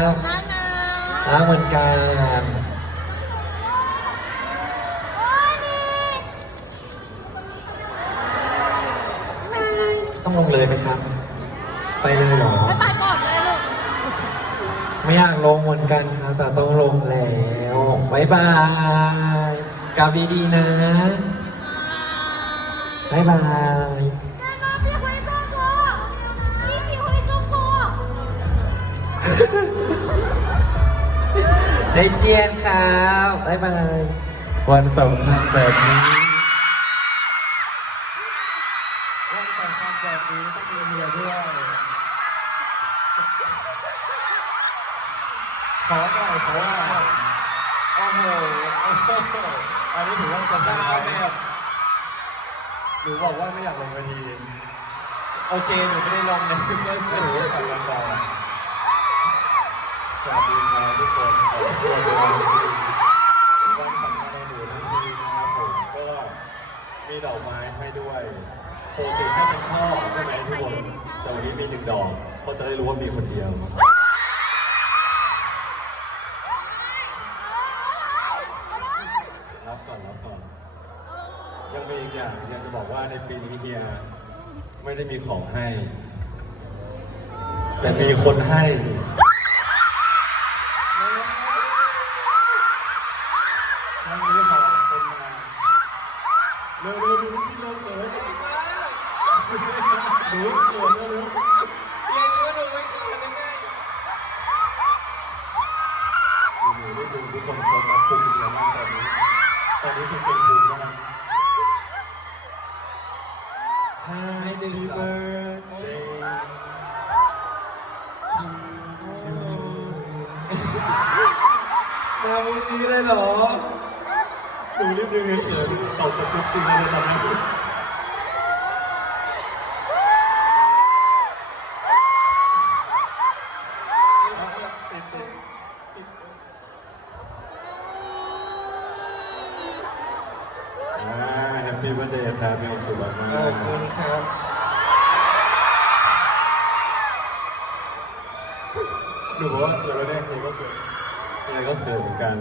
น้าหนาวรักเหมือนกันโอ้ยนี่ต้องลงเลยไหมครับ ไปเลยเหรอไปไปก่อนเลยลูกไม่อยากลงเหมือนกันครับ แต่ต้องลงแล้วบายบายกลับดีๆนะบายบาย妈妈， เจเจียนครับบ๊ายบายวันสำคัญแบบนี้วันสำคัญแบบนี้ต้องมีเฮียด้วยขอหน่อยขออยอ้โหอันนี้ถือว่าสำคัญมากแบหรือบอกว่าไม่อยากลงเวทีโอเคหนูไม่ได้ลงนะเพื่อนสนูกลับมาก่อนสวัสดี ครับทุกคนขอตัวด้วยวันสำคัญของหนูทั้งทีนะครับผมก็มีดอกไม้ให้ด้วยปกติให้เป็นช่อใช่ไหมทุกคนแต่วันนี้มีหนึ่งดอกเพราะจะได้รู้ว่ามีคนเดียว รับก่อนรับก่อน ยังมีอีกอย่างอยากจะบอกว่าในปีนี้เฮียไม่ได้มีของให้ แต่มีคนให้ หนูเขินเร็ร็วยังว่าหนูไม่เกิดยังไงหนูด้ดูทุกคนโฟกัสภูมิเฮียมากตอนนี้ตอนนี้คือเป็นภูมิมาก Happy เบิร์ birthday to you มาวันนี้เลยเหรอหนูรีบดึงเฉยๆเขาจะซุกจริงเลยตอนนั้ วันเดย์ครับมีความสุขมากขอบคุณครับๆหนูบอกว่าเกิดวันแรกเฮียก็เกิดเฮียก็เกิดเหมือนกัน